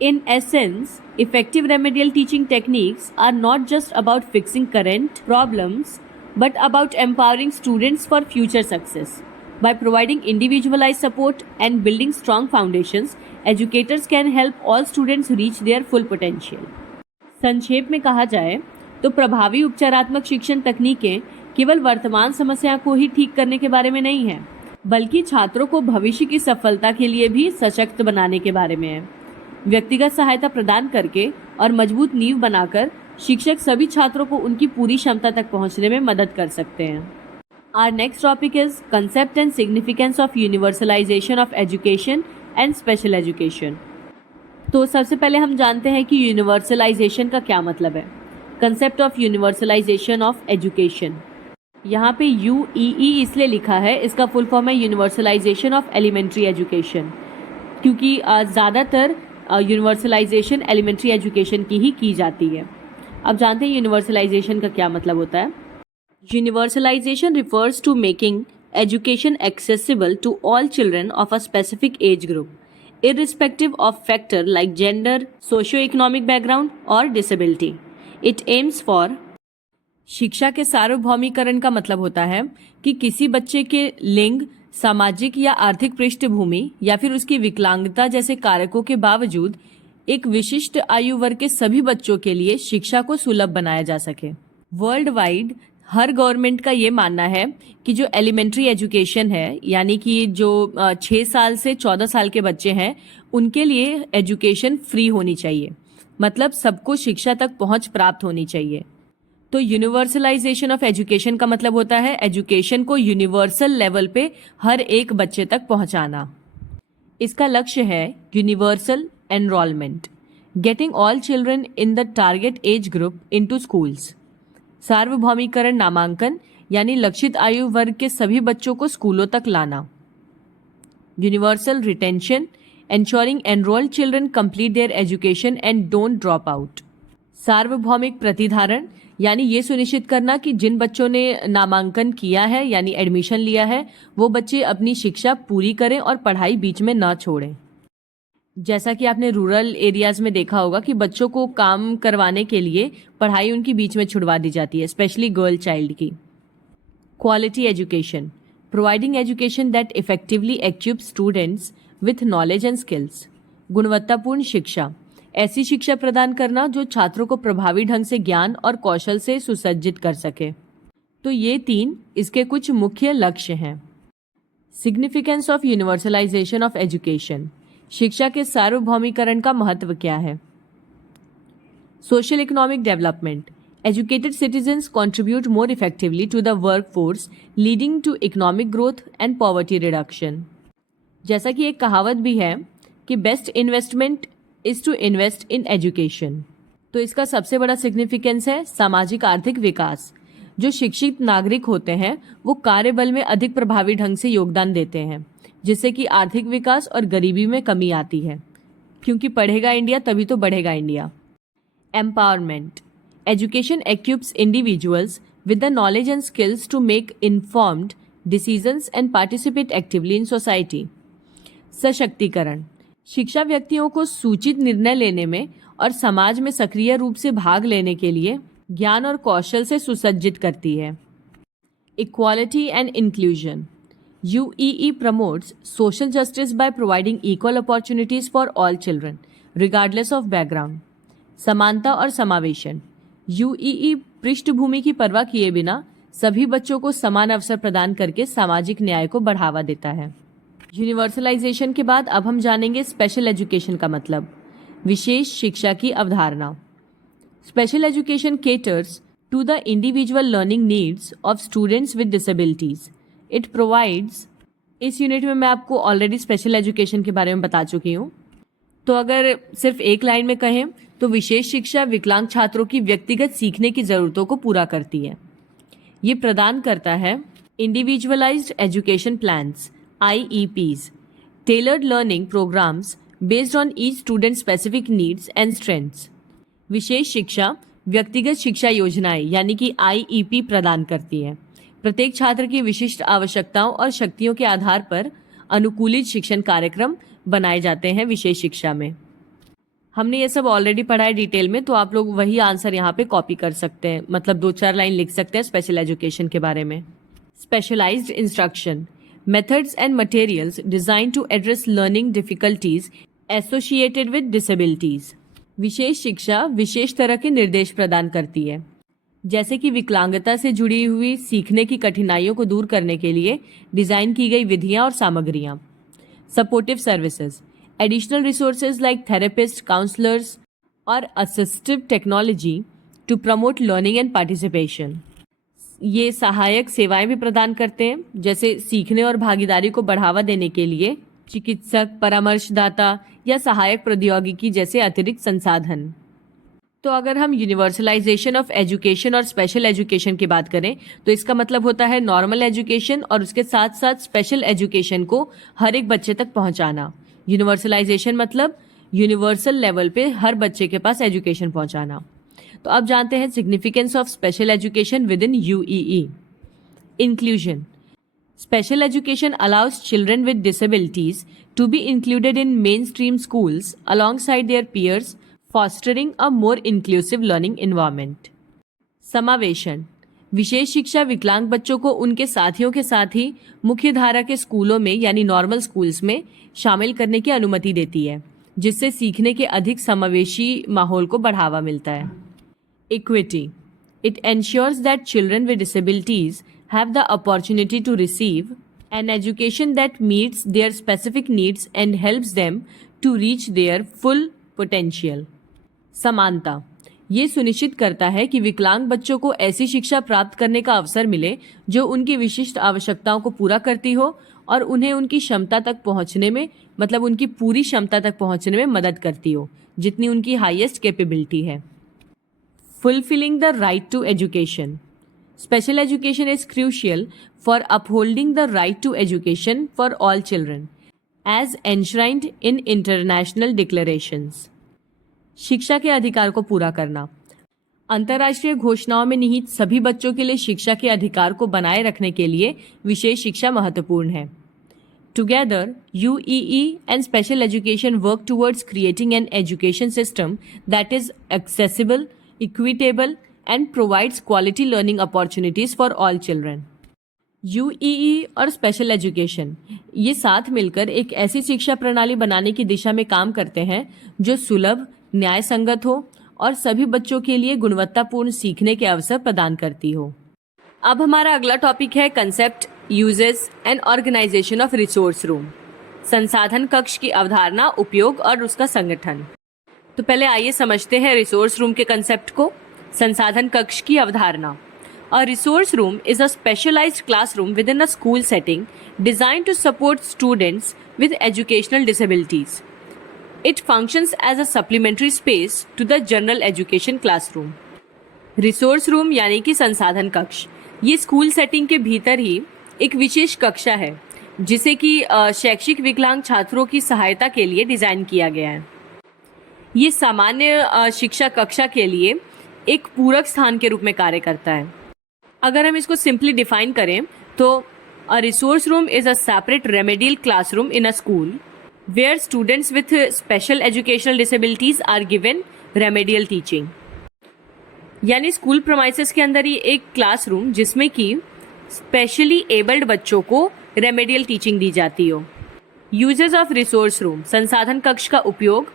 In essence, effective remedial teaching techniques are not just about fixing current problems, but about empowering students for future success. By providing individualized support and building strong foundations, educators can help all students reach their full potential. संक्षेप में कहा जाए तो प्रभावी उपचारात्मक शिक्षण तकनीकें केवल वर्तमान समस्या को ही ठीक करने के बारे में नहीं है, बल्कि छात्रों को भविष्य की सफलता के लिए भी सशक्त बनाने के बारे में है। व्यक्तिगत सहायता प्रदान करके और मजबूत नींव बनाकर शिक्षक सभी छात्रों को उनकी पूरी क्षमता तक पहुंचने में मदद कर सकते हैं। Our next topic is concept and significance of universalization of education and special education. तो सबसे पहले हम जानते हैं कि यूनिवर्सलाइजेशन का क्या मतलब है। Concept of universalization of education, यहाँ पे UEE इसलिए लिखा है, इसका फुल फॉर्म है यूनिवर्सलाइजेशन ऑफ एलिमेंट्री एजुकेशन, क्योंकि ज़्यादातर यूनिवर्सलाइजेशन एलिमेंट्री एजुकेशन की ही जाती है। अब जानते हैं यूनिवर्सलाइजेशन का क्या मतलब होता है। Universalization refers to making education accessible to all children of a specific age group, irrespective of factor like gender, socio-economic background और disability. It aims for शिक्षा के सार्वभौमिकरण का मतलब होता है कि किसी बच्चे के लिंग, सामाजिक या आर्थिक पृष्ठभूमि या फिर उसकी विकलांगता जैसे कारकों के बावजूद एक विशिष्ट आयु वर्ग के सभी बच्चों के लिए शिक्षा को सुलभ बनाया जा सके। वर्ल्ड वाइड हर गवर्नमेंट का ये मानना है कि जो एलिमेंट्री एजुकेशन है, यानी कि जो 6 साल से 14 साल के बच्चे हैं, उनके लिए एजुकेशन फ्री होनी चाहिए, मतलब सबको शिक्षा तक पहुंच प्राप्त होनी चाहिए। तो यूनिवर्सलाइजेशन ऑफ एजुकेशन का मतलब होता है एजुकेशन को यूनिवर्सल लेवल पे हर एक बच्चे तक पहुंचाना। इसका लक्ष्य है universal enrolment, getting all children in the target age group into schools. सार्वभौमिकरण नामांकन यानी लक्षित आयु वर्ग के सभी बच्चों को स्कूलों तक लाना। Universal retention, ensuring enrolled children complete their education and don't drop out. सार्वभौमिक प्रतिधारण यानी ये सुनिश्चित करना कि जिन बच्चों ने नामांकन किया है यानी एडमिशन लिया है, वो बच्चे अपनी शिक्षा पूरी करें और पढ़ाई बीच में ना छोड़ें। जैसा कि आपने रूरल एरियाज में देखा होगा कि बच्चों को काम करवाने के लिए पढ़ाई उनकी बीच में छुड़वा दी जाती है, स्पेशली गर्ल चाइल्ड की। Quality education, providing education that effectively equips students with knowledge and skills. गुणवत्तापूर्ण शिक्षा, ऐसी शिक्षा प्रदान करना जो छात्रों को प्रभावी ढंग से ज्ञान और कौशल से सुसज्जित कर सके। तो ये 3 इसके कुछ मुख्य लक्ष्य हैं। Significance of universalization of education, शिक्षा के सार्वभौमिकरण का महत्व क्या है। Social economic development, educated citizens contribute more effectively to the workforce, leading to economic growth and poverty reduction. जैसा कि एक कहावत भी है कि best investment is to invest in education. तो इसका सबसे बड़ा सिग्निफिकेंस है सामाजिक आर्थिक विकास। जो शिक्षित नागरिक होते हैं वो कार्यबल में अधिक प्रभावी ढंग से योगदान देते हैं, जिससे कि आर्थिक विकास और गरीबी में कमी आती है, क्योंकि पढ़ेगा इंडिया तभी तो बढ़ेगा India. Empowerment, education equips individuals with the knowledge and skills to make informed decisions and participate actively in society. सशक्तिकरण, शिक्षा व्यक्तियों को सूचित निर्णय लेने में और समाज में सक्रिय रूप से भाग लेने के लिए ज्ञान और कौशल से सुसज्जित करती है। Equality and inclusion, UEE promotes social justice by providing equal opportunities for all children, regardless of background. समानता और समावेशन, UEE पृष्ठभूमि की परवाह किए बिना सभी बच्चों को समान अवसर प्रदान करके सामाजिक न्याय को बढ़ावा देता है। यूनिवर्सलाइजेशन के बाद अब हम जानेंगे स्पेशल एजुकेशन का मतलब, विशेष शिक्षा की अवधारणा। Special education caters to the individual learning needs of students with disabilities. It provides, इस यूनिट में मैं आपको ऑलरेडी स्पेशल एजुकेशन के बारे में बता चुकी हूँ, तो अगर सिर्फ एक लाइन में कहें तो विशेष शिक्षा विकलांग छात्रों की व्यक्तिगत सीखने की ज़रूरतों को पूरा करती है। ये प्रदान करता है individualised education plans IEPs, tailored learning programmes based on each student specific needs and strengths. विशेष शिक्षा व्यक्तिगत शिक्षा योजनाएं यानी कि IEP प्रदान करती है। प्रत्येक छात्र की विशिष्ट आवश्यकताओं और शक्तियों के आधार पर अनुकूलित शिक्षण कार्यक्रम बनाए जाते हैं विशेष शिक्षा में। हमने ये सब ऑलरेडी पढ़ा है डिटेल में, तो आप लोग वही आंसर यहाँ पे कॉपी कर सकते हैं, मतलब 2-4 लाइन लिख सकते हैं स्पेशल एजुकेशन के बारे में। Specialised instruction, methods and materials design to address learning difficulties associated with disabilities. विशेष शिक्षा विशेष तरह के निर्देश प्रदान करती है। जैसे कि विकलांगता से जुड़ी हुई सीखने की कठिनाइयों को दूर करने के लिए डिजाइन की गई विधियां और सामग्रियां। Supportive services, additional resources like therapist, counsellors और assistive technology to promote learning and participation. ये सहायक सेवाएं भी प्रदान करते हैं, जैसे सीखने और भागीदारी को बढ़ावा देने के लिए चिकित्सक, परामर्शदाता या सहायक प्रौद्योगिकी जैसे अतिरिक्त संसाधन। तो अगर हम यूनिवर्सलाइजेशन ऑफ एजुकेशन और स्पेशल एजुकेशन की बात करें तो इसका मतलब होता है नॉर्मल एजुकेशन और उसके साथ साथ स्पेशल एजुकेशन को हर एक बच्चे तक पहुंचाना। यूनिवर्सलाइजेशन मतलब यूनिवर्सल लेवल पे हर बच्चे के पास एजुकेशन पहुंचाना। तो अब जानते हैं significance of special education within UEE. Inclusion, special education allows children with disabilities to be included in mainstream schools alongside their peers, fostering a more inclusive learning environment. समावेशन, विशेष शिक्षा विकलांग बच्चों को उनके साथियों के साथ ही मुख्य धारा के स्कूलों में यानी नॉर्मल स्कूल्स में शामिल करने की अनुमति देती है, जिससे सीखने के अधिक समावेशी माहौल को बढ़ावा मिलता है। Equity, it ensures that children with disabilities have the opportunity to receive an education that meets their specific needs and helps them to reach their full potential. समानता, ये सुनिश्चित करता है कि विकलांग बच्चों को ऐसी शिक्षा प्राप्त करने का अवसर मिले जो उनकी विशिष्ट आवश्यकताओं को पूरा करती हो और उन्हें उनकी क्षमता तक पहुंचने में मतलब उनकी पूरी क्षमता तक पहुंचने में मदद करती हो जितनी उनकी हाईएस्ट कैपेबिलिटी है। Fulfilling the right to education. Special education is crucial for upholding the right to education for all children, as enshrined in international declarations. शिक्षा के अधिकार को पूरा करना, अंतर्राष्ट्रीय घोषणाओं में निहित सभी बच्चों के लिए शिक्षा के अधिकार को बनाए रखने के लिए विशेष शिक्षा महत्वपूर्ण है। Together, UEE and special education work towards creating an education system that is accessible, equitable and provides quality learning opportunities for all children. UEE और स्पेशल एजुकेशन ये साथ मिलकर एक ऐसी शिक्षा प्रणाली बनाने की दिशा में काम करते हैं जो सुलभ, न्याय संगत हो और सभी बच्चों के लिए गुणवत्तापूर्ण सीखने के अवसर प्रदान करती हो। अब हमारा अगला टॉपिक है concept, uses and organisation of resource room. संसाधन कक्ष की अवधारणा, उपयोग और उसका संगठन। तो पहले आइए समझते हैं रिसोर्स रूम के कंसेप्ट को। संसाधन कक्ष की अवधारणा। A resource room is a specialized classroom within a school setting designed to support students with educational disabilities. It functions as a supplementary space to the general education classroom. Resource room यानी कि संसाधन कक्ष, ये school setting के भीतर ही एक विशेष कक्षा है जिसे कि शैक्षिक विकलांग छात्रों की सहायता के लिए डिजाइन किया गया है। ये सामान्य शिक्षा कक्षा के लिए एक पूरक स्थान के रूप में कार्य करता है। अगर हम इसको सिंपली डिफाइन करें तो a resource room is a separate remedial classroom in a school where students with special educational disabilities are given remedial teaching. यानी स्कूल प्रोमाइसेस के अंदर ही एक क्लासरूम जिसमें कि स्पेशली एबल्ड बच्चों को रेमेडियल टीचिंग दी जाती हो। यूजेस ऑफ रिसोर्स रूम, संसाधन कक्ष का उपयोग,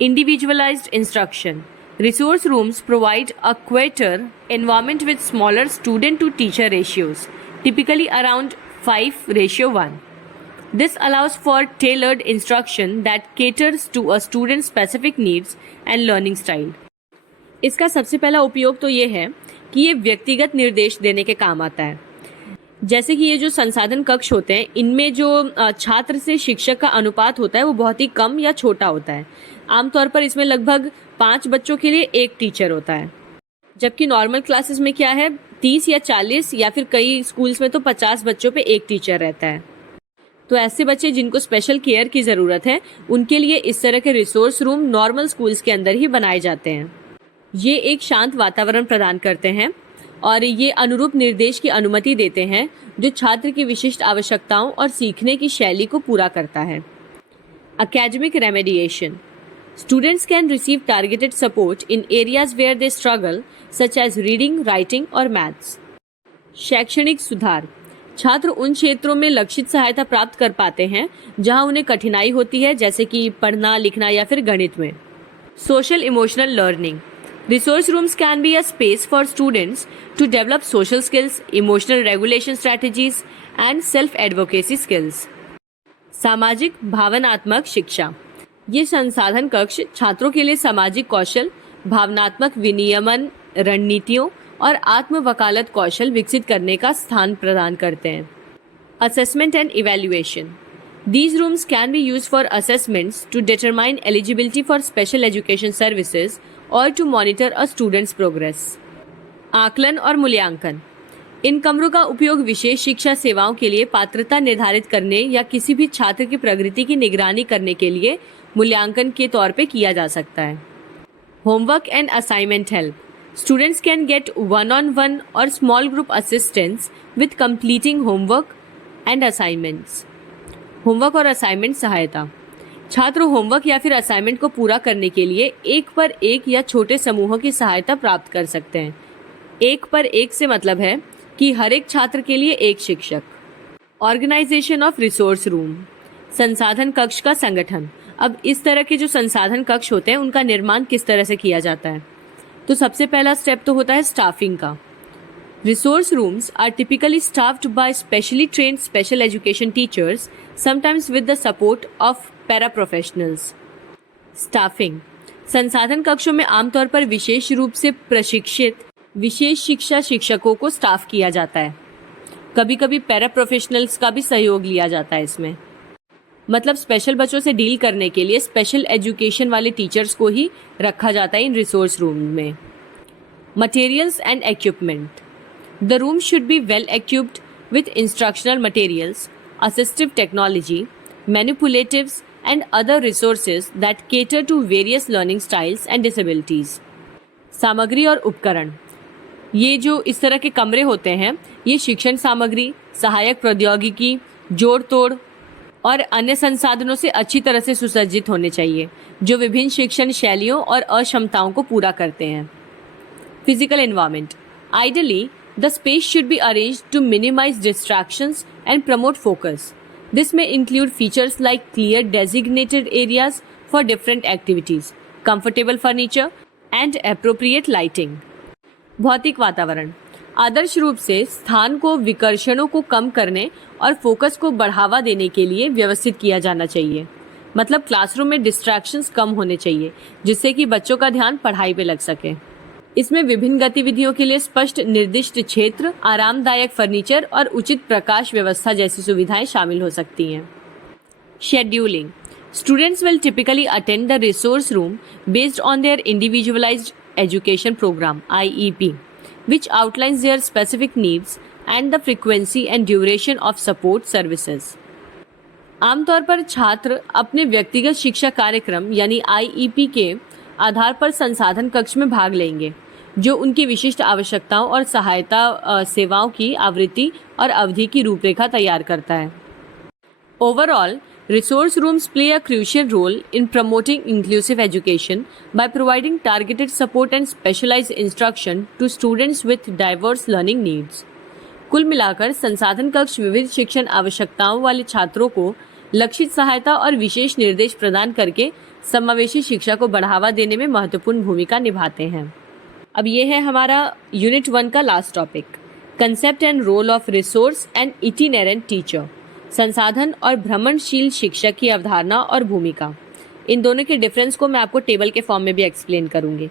individualised instruction. Resource rooms provide a quieter environment with smaller student to teacher ratios, typically around 5:1. This allows for tailored instruction that caters to a student's specific needs and learning style. इसका सबसे पहला उपयोग तो ये है कि ये व्यक्तिगत निर्देश देने के काम आता है। जैसे कि ये जो संसाधन कक्ष होते हैं इनमें जो छात्र से शिक्षक का अनुपात होता है वो बहुत ही कम या छोटा होता है। आमतौर पर इसमें लगभग 5 बच्चों के लिए एक टीचर होता है, जबकि नॉर्मल क्लासेस में क्या है 30 या 40 या फिर कई स्कूल्स में तो 50 बच्चों पे एक टीचर रहता है। तो ऐसे बच्चे जिनको स्पेशल केयर की ज़रूरत है उनके लिए इस तरह के रिसोर्स रूम नॉर्मल स्कूल्स के अंदर ही बनाए जाते हैं। ये एक शांत वातावरण प्रदान करते हैं और ये अनुरूप निर्देश की अनुमति देते हैं जो छात्र की विशिष्ट आवश्यकताओं और सीखने की शैली को पूरा करता है। Academic remediation, students can receive targeted support in areas where they struggle such as reading, writing और maths. शैक्षणिक सुधार, छात्र उन क्षेत्रों में लक्षित सहायता प्राप्त कर पाते हैं जहां उन्हें कठिनाई होती है जैसे कि पढ़ना, लिखना या फिर गणित में। Social emotional learning, Resource rooms can be a space for students to develop social skills, emotional regulation strategies, and self-advocacy skills. सामाजिक भावनात्मक शिक्षा। ये संसाधन कक्ष छात्रों के लिए सामाजिक कौशल, भावनात्मक विनियमन रणनीतियों और आत्म वकालत कौशल विकसित करने का स्थान प्रदान करते हैं। Assessment and evaluation. These rooms can be used for assessments to determine eligibility for special education services or to monitor a student's progress. आकलन और मूल्यांकन। इन कमरों का उपयोग विशेष शिक्षा सेवाओं के लिए पात्रता निर्धारित करने या किसी भी छात्र की प्रगति की निगरानी करने के लिए मूल्यांकन के तौर पे किया जा सकता है। Homework and assignment help. Students can get one-on-one or small group assistance with completing homework and assignments. Homework और असाइनमेंट सहायता। छात्र होमवर्क या फिर असाइनमेंट को पूरा करने के लिए एक पर एक या छोटे समूहों की सहायता प्राप्त कर सकते हैं। एक पर एक से मतलब है कि हर एक छात्र के लिए एक शिक्षक। Organization of resource room. संसाधन कक्ष का संगठन। अब इस तरह के जो संसाधन कक्ष होते हैं उनका निर्माण किस तरह से किया जाता है, तो सबसे पहला स्टेप तो होता है स्टाफिंग का। Resource rooms are typically staffed by specially trained special education teachers, sometimes with the support of paraprofessionals. Staffing. संसाधन कक्षों में आमतौर पर विशेष रूप से प्रशिक्षित विशेष शिक्षा शिक्षकों को स्टाफ किया जाता है। कभी कभी पैराप्रोफेशनल्स का भी सहयोग लिया जाता है इसमें। मतलब स्पेशल बच्चों से डील करने के लिए स्पेशल एजुकेशन वाले टीचर्स को ही रखा जाता है इन रिसोर्स रूम में। Materials and equipment. The room should be well equipped with instructional materials, assistive technology, manipulatives, and other resources that cater to various learning styles and disabilities. सामग्री और उपकरण। ये जो इस तरह के कमरे होते हैं, ये शिक्षण सामग्री, सहायक प्रौद्योगिकी, जोड़ तोड़ और अन्य संसाधनों से अच्छी तरह से सुसज्जित होने चाहिए, जो विभिन्न शिक्षण शैलियों और अक्षमताओं को पूरा करते हैं। Physical environment. Ideally, the space should be arranged to minimize distractions and promote focus. This may include features like clear designated areas for different activities, comfortable furniture, and appropriate lighting. भौतिक वातावरण। आदर्श रूप से स्थान को विकर्षणों को कम करने और फोकस को बढ़ावा देने के लिए व्यवस्थित किया जाना चाहिए। मतलब क्लासरूम में डिस्ट्रैक्शंस कम होने चाहिए, जिससे कि बच्चों का ध्यान पढ़ाई पे लग सके। इसमें विभिन्न गतिविधियों के लिए स्पष्ट निर्दिष्ट क्षेत्र, आरामदायक फर्नीचर और उचित प्रकाश व्यवस्था जैसी सुविधाएं शामिल हो सकती हैं। Scheduling. Students will typically attend the resource room based on their individualized education program IEP, which outlines their specific needs and the frequency and duration of support services. आमतौर पर छात्र अपने व्यक्तिगत शिक्षा कार्यक्रम यानी IEP के आधार पर संसाधन कक्ष में भाग लेंगे, जो उनकी विशिष्ट आवश्यकताओं और सहायता सेवाओं की आवृत्ति और अवधि की रूपरेखा तैयार करता है। Overall, resource rooms play a crucial role in promoting inclusive education by providing targeted support and specialized instruction to students with diverse learning needs. कुल मिलाकर संसाधन कक्ष विविध शिक्षण आवश्यकताओं वाले छात्रों को लक्षित सहायता और विशेष निर्देश प्रदान करके समावेशी शिक्षा को बढ़ावा देने में महत्वपूर्ण भूमिका निभाते हैं। अब ये है हमारा यूनिट 1 का last topic, concept and role of resource and itinerant teacher. संसाधन और भ्रमणशील शिक्षक की अवधारणा और भूमिका। इन दोनों के डिफरेंस को मैं आपको टेबल के फॉर्म में भी एक्सप्लेन करूंगी।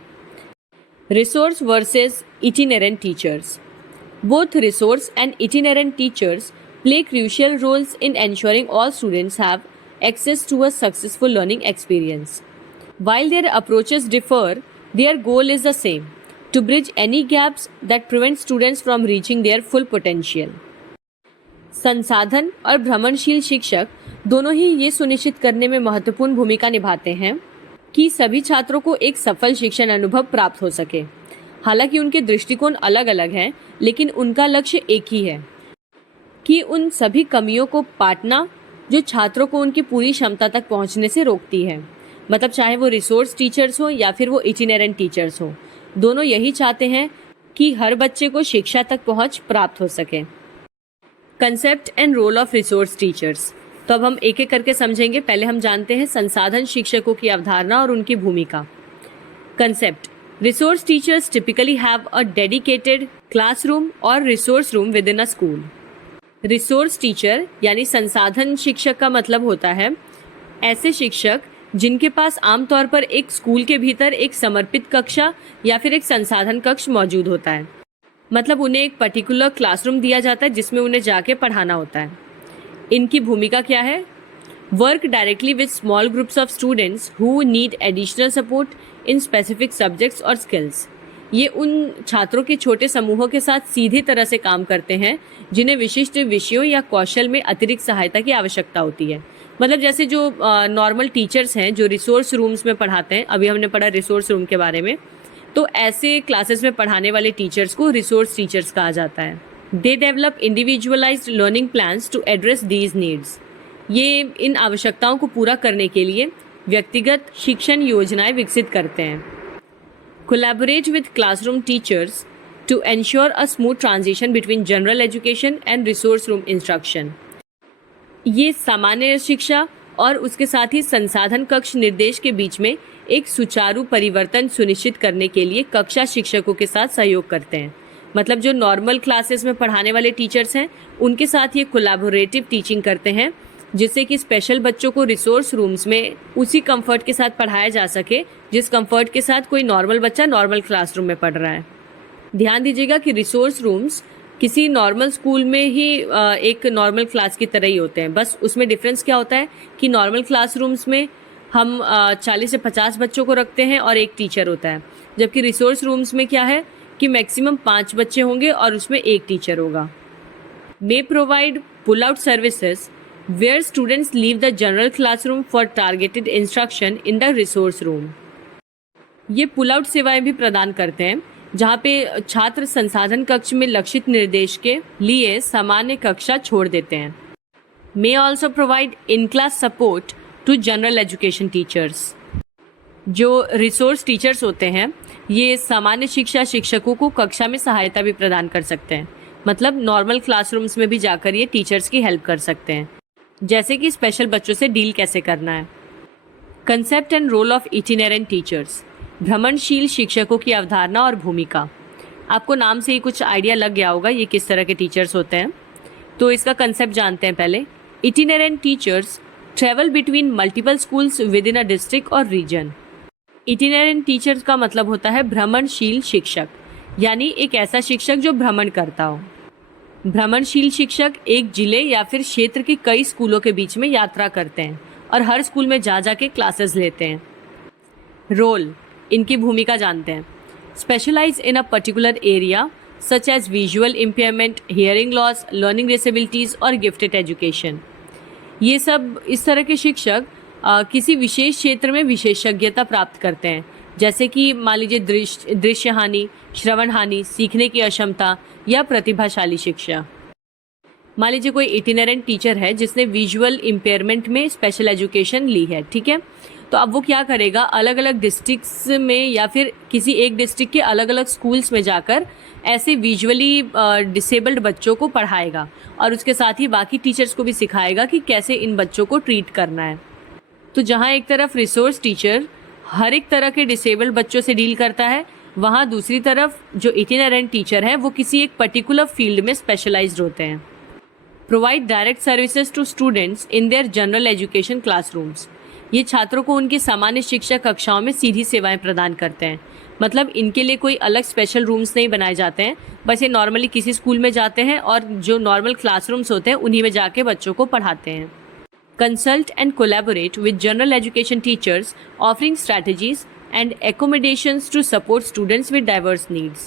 Resource versus itinerant teachers. Both resource and itinerant teachers play crucial roles in ensuring all students have access to a successful learning experience. While their approaches differ, their goal is the same: to bridge any gaps that prevent students from reaching their full potential. संसाधन और भ्रमणशील शिक्षक दोनों ही ये सुनिश्चित करने में महत्वपूर्ण भूमिका निभाते हैं कि सभी छात्रों को एक सफल शिक्षण अनुभव प्राप्त हो सके। हालांकि उनके दृष्टिकोण अलग अलग हैं, लेकिन उनका लक्ष्य एक ही है कि उन सभी कमियों को पाटना जो छात्रों को उनकी पूरी क्षमता तक पहुंचने से रोकती है। मतलब चाहे वो रिसोर्स टीचर्स हो या फिर वो इटिनेरेंट टीचर्स हो, दोनों यही चाहते हैं कि हर बच्चे को शिक्षा तक पहुंच प्राप्त हो सके। Concept and role of resource teachers. तो अब हम एक एक करके समझेंगे। पहले हम जानते हैं संसाधन शिक्षकों की अवधारणा और उनकी भूमिका। Concept. Resource teachers typically have a dedicated classroom or resource room within a school. Resource teacher यानी संसाधन शिक्षक का मतलब होता है ऐसे शिक्षक जिनके पास आमतौर पर एक स्कूल के भीतर एक समर्पित कक्षा या फिर एक संसाधन कक्ष मौजूद होता है। मतलब उन्हें एक पर्टिकुलर क्लासरूम दिया जाता है जिसमें उन्हें जाके पढ़ाना होता है। इनकी भूमिका क्या है? Work directly with small groups of students who need additional support in specific subjects और स्किल्स। ये उन छात्रों के छोटे समूहों के साथ सीधी तरह से काम करते हैं जिन्हें विशिष्ट विषयों या कौशल में अतिरिक्त सहायता की आवश्यकता होती है। मतलब जैसे जो नॉर्मल टीचर्स हैं जो रिसोर्स रूम्स में पढ़ाते हैं, अभी हमने पढ़ा रिसोर्स रूम के बारे में, तो ऐसे क्लासेस में पढ़ाने वाले टीचर्स को रिसोर्स टीचर्स कहा जाता है। They develop individualized learning plans to address these needs. ये इन आवश्यकताओं को पूरा करने के लिए व्यक्तिगत शिक्षण योजनाएं विकसित करते हैं। Collaborate with classroom teachers to ensure a smooth transition between general education and resource room instruction. ये सामान्य शिक्षा और उसके साथ ही संसाधन कक्ष निर्देश के बीच में एक सुचारू परिवर्तन सुनिश्चित करने के लिए कक्षा शिक्षकों के साथ सहयोग करते हैं। मतलब जो नॉर्मल क्लासेस में पढ़ाने वाले टीचर्स हैं उनके साथ ये कोलैबोरेटिव टीचिंग करते हैं जिससे कि स्पेशल बच्चों को रिसोर्स रूम्स में उसी कंफर्ट के साथ पढ़ाया जा सके जिस कंफर्ट के साथ कोई नॉर्मल बच्चा नॉर्मल क्लासरूम में पढ़ रहा है। ध्यान दीजिएगा कि रिसोर्स रूम्स किसी नॉर्मल स्कूल में ही एक नॉर्मल क्लास की तरह ही होते हैं। बस उसमें डिफरेंस क्या होता है कि नॉर्मल क्लासरूम्स में हम 40 से 50 बच्चों को रखते हैं और एक टीचर होता है, जबकि रिसोर्स रूम्स में क्या है कि मैक्सिमम 5 बच्चे होंगे और उसमें एक टीचर होगा। May provide pull out services where students leave the general classroom for targeted instruction in the resource room। ये पुल आउट सेवाएं भी प्रदान करते हैं जहाँ पे छात्र संसाधन कक्ष में लक्षित निर्देश के लिए सामान्य कक्षा छोड़ देते हैं। May also provide in-class support to general education teachers। जो रिसोर्स टीचर्स होते हैं ये सामान्य शिक्षा शिक्षकों को कक्षा में सहायता भी प्रदान कर सकते हैं। मतलब नॉर्मल क्लासरूम्स में भी जाकर ये टीचर्स की हेल्प कर सकते हैं, जैसे कि स्पेशल बच्चों से डील कैसे करना है। Concept and role of itinerant teachers. भ्रमणशील शिक्षकों की अवधारणा और भूमिका। आपको नाम से ही कुछ आइडिया लग गया होगा ये किस तरह के टीचर्स होते हैं, तो इसका कंसेप्ट जानते हैं पहले। Itinerant teachers travel between multiple schools within a district और रीजन। इटिनेरेंट टीचर्स का मतलब होता है भ्रमणशील शिक्षक, यानी एक ऐसा शिक्षक जो भ्रमण करता हो। भ्रमणशील शिक्षक एक जिले या फिर क्षेत्र के कई स्कूलों के बीच में यात्रा करते हैं और हर स्कूल में जा जाके क्लासेस लेते हैं। रोल, इनकी भूमिका जानते हैं। Specialize in a particular area such as visual impairment, hearing loss, learning disabilities और गिफ्टेड एजुकेशन। ये सब इस तरह के शिक्षक किसी विशेष क्षेत्र में विशेषज्ञता प्राप्त करते हैं, जैसे कि मान लीजिए दृश्य हानि, श्रवण हानि, सीखने की अक्षमता या प्रतिभाशाली शिक्षा। मान लीजिए कोई इटिनेरेंट टीचर है जिसने विजुअल इम्पेयरमेंट में स्पेशल एजुकेशन ली है, ठीक है, तो अब वो क्या करेगा, अलग अलग डिस्ट्रिक्ट्स में या फिर किसी एक डिस्ट्रिक्ट के अलग अलग स्कूल्स में जाकर ऐसे विजुअली डिसेबल्ड बच्चों को पढ़ाएगा और उसके साथ ही बाकी टीचर्स को भी सिखाएगा कि कैसे इन बच्चों को ट्रीट करना है। तो जहाँ एक तरफ रिसोर्स टीचर हर एक तरह के डिसेबल्ड बच्चों से डील करता है, वहाँ दूसरी तरफ जो इटिनेरेंट टीचर है वो किसी एक पर्टिकुलर फील्ड में स्पेशलाइज्ड होते हैं। Provide direct services to students in their general education classrooms. ये छात्रों को उनकी सामान्य शिक्षा कक्षाओं में सीधी सेवाएं प्रदान करते हैं। मतलब इनके लिए कोई अलग स्पेशल रूम्स नहीं बनाए जाते हैं, बस ये नॉर्मली किसी स्कूल में जाते हैं और जो नॉर्मल क्लासरूम्स होते हैं उन्हीं में जाके बच्चों को पढ़ाते हैं। Consult and collaborate with general education teachers, offering strategies and accommodations to support students with diverse needs।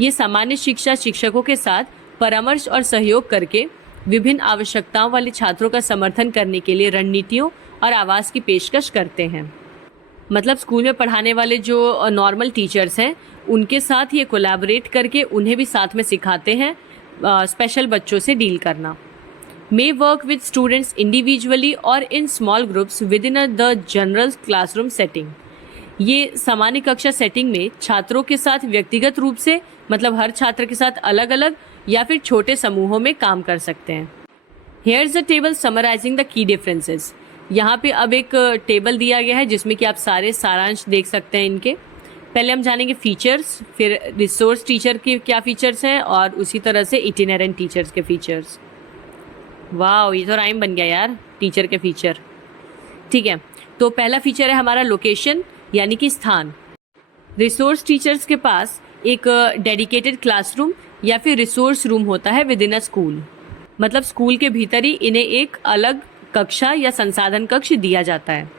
ये सामान्य शिक्षा शिक्षकों के साथ परामर्श और सहयोग करके विभिन्न आवश्यकताओं वाले छात्रों का समर्थन करने के लिए रणनीतियों और आवास की पेशकश करते हैं। मतलब स्कूल में पढ़ाने वाले जो नॉर्मल टीचर्स हैं उनके साथ ये कोलैबोरेट करके उन्हें भी साथ में सिखाते हैं स्पेशल बच्चों से डील करना। May work with students individually or in small groups within the general classroom setting। ये सामान्य कक्षा सेटिंग में छात्रों के साथ व्यक्तिगत रूप से, मतलब हर छात्र के साथ अलग अलग या फिर छोटे समूहों में काम कर सकते हैं। Here's the table summarizing the key differences। यहाँ पे अब एक टेबल दिया गया है जिसमें कि आप सारे सारांश देख सकते हैं इनके। पहले हम जानेंगे फीचर्स, फिर रिसोर्स टीचर के क्या फीचर्स हैं और उसी तरह से इटिनेरेंट टीचर्स के फीचर्स। वाह, ये तो राइम बन गया यार, टीचर के फीचर। ठीक है, तो पहला फीचर है हमारा लोकेशन यानी कि स्थान। रिसोर्स टीचर्स के पास एक डेडिकेटेड क्लासरूम या फिर रिसोर्स रूम होता है विद इन अ स्कूल। मतलब स्कूल के भीतर ही इन्हें एक अलग कक्षा या संसाधन कक्ष दिया जाता है।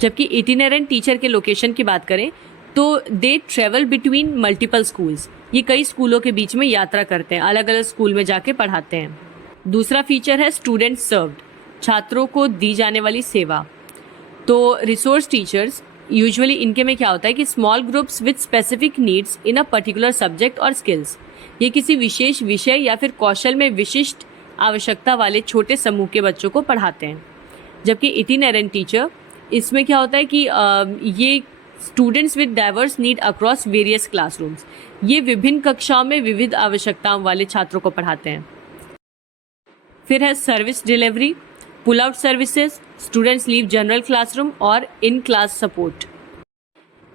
जबकि इटिनेरेंट टीचर के लोकेशन की बात करें तो they travel between multiple schools. ये कई स्कूलों के बीच में यात्रा करते हैं, अलग अलग स्कूल में जाके पढ़ाते हैं। दूसरा फीचर है स्टूडेंट सर्व्ड, छात्रों को दी जाने वाली सेवा। तो रिसोर्स टीचर्स यूजुअली इनके में क्या होता है कि small groups with specific needs in a particular subject और स्किल्स। ये किसी विशेष विषय या फिर कौशल में विशिष्ट आवश्यकता वाले छोटे समूह के बच्चों को पढ़ाते हैं। जबकि इटिनेरेंट टीचर, इसमें क्या होता है कि ये students with diverse need across various classrooms, ये विभिन्न कक्षाओं में विविध आवश्यकताओं वाले छात्रों को पढ़ाते हैं। फिर है service delivery, pull out services, students leave general classroom और इन क्लास सपोर्ट।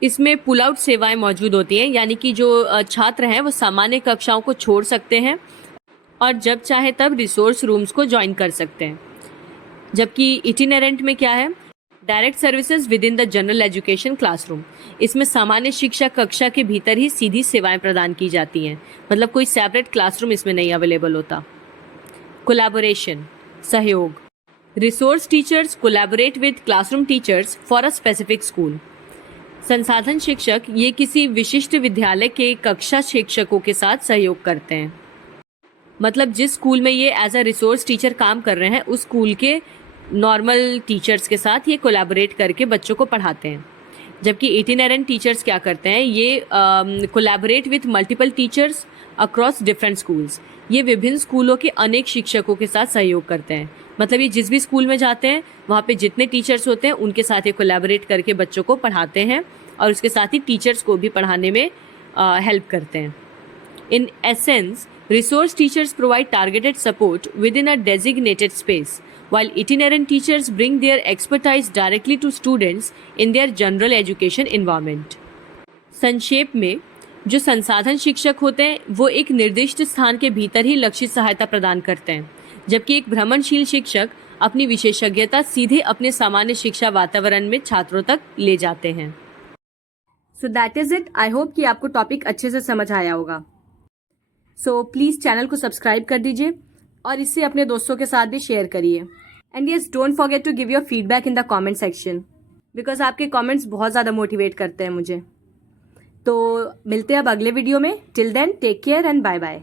इसमें पुल आउट सेवाएं मौजूद होती हैं, यानी कि जो छात्र हैं वो सामान्य कक्षाओं को छोड़ सकते हैं और जब चाहे तब रिसोर्स रूम्स को ज्वाइन कर सकते हैं। जबकि इटिनेरेंट में क्या है, direct services with in the general education classroom. इसमें सामान्य शिक्षा कक्षा के भीतर ही सीधी सेवाएं प्रदान की जाती हैं, मतलब कोई सेपरेट क्लासरूम इसमें नहीं अवेलेबल होता। कोलैबोरेशन, सहयोग। Resource teachers collaborate with classroom teachers for a specific school. संसाधन शिक्षक ये किसी विशिष्ट विद्यालय के कक्षा शिक्षकों के साथ सहयोग करते हैं। मतलब जिस स्कूल में ये एज अ रिसोर्स टीचर काम कर रहे हैं उस स्कूल के नॉर्मल टीचर्स के साथ ये कोलैबोरेट करके बच्चों को पढ़ाते हैं। जबकि इटिनेरेंट टीचर्स क्या करते हैं, ये collaborate with multiple teachers across different schools. ये विभिन्न स्कूलों के अनेक शिक्षकों के साथ सहयोग करते हैं। मतलब ये जिस भी स्कूल में जाते हैं वहाँ पे जितने टीचर्स होते हैं उनके साथ ये कोलैबोरेट करके बच्चों को पढ़ाते हैं और उसके साथ ही टीचर्स को भी पढ़ाने में हेल्प करते हैं। In essence, resource teachers provide targeted support within a designated space, while itinerant teachers bring their expertise directly to students in their general education environment. संक्षेप में, जो संसाधन शिक्षक होते हैं वो एक निर्दिष्ट स्थान के भीतर ही लक्षित सहायता प्रदान करते हैं, जबकि एक भ्रमणशील शिक्षक अपनी विशेषज्ञता सीधे अपने सामान्य शिक्षा वातावरण में छात्रों तक ले जाते हैं। So that is it. I hope कि आपको टॉपिक अच्छे से समझ आया होगा। सो प्लीज़ चैनल को सब्सक्राइब कर दीजिए और इसे अपने दोस्तों के साथ भी शेयर करिए। And yes, don't forget to give your feedback in the comment section, because आपके कमेंट्स बहुत ज़्यादा मोटिवेट करते हैं मुझे। तो मिलते हैं अब अगले वीडियो में। Till then, take care and bye bye.